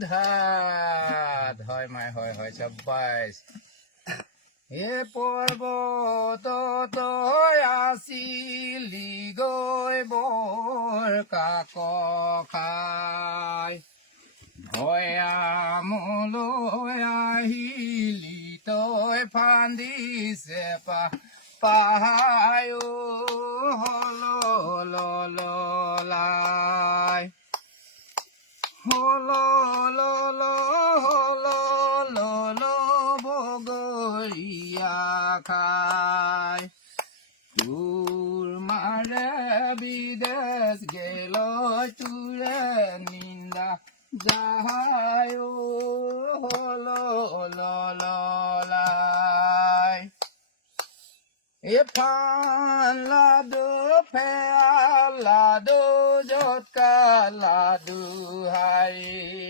ধাত হয় মাই হয় চাব্বাইশ এ পৰ্বতত আছিলি গৈ বৰ কাক খাই ভৈয়ামলৈ আহিলি তই ফান্দিছে পাহায় হললাই হল বগৰীয়া খাই তোৰ মাৰে বিদেশ গেল তোৰে নিন্দা যাহায় হললাই এফান লাডু ফেয়া লাডু জটকা লাডু হাই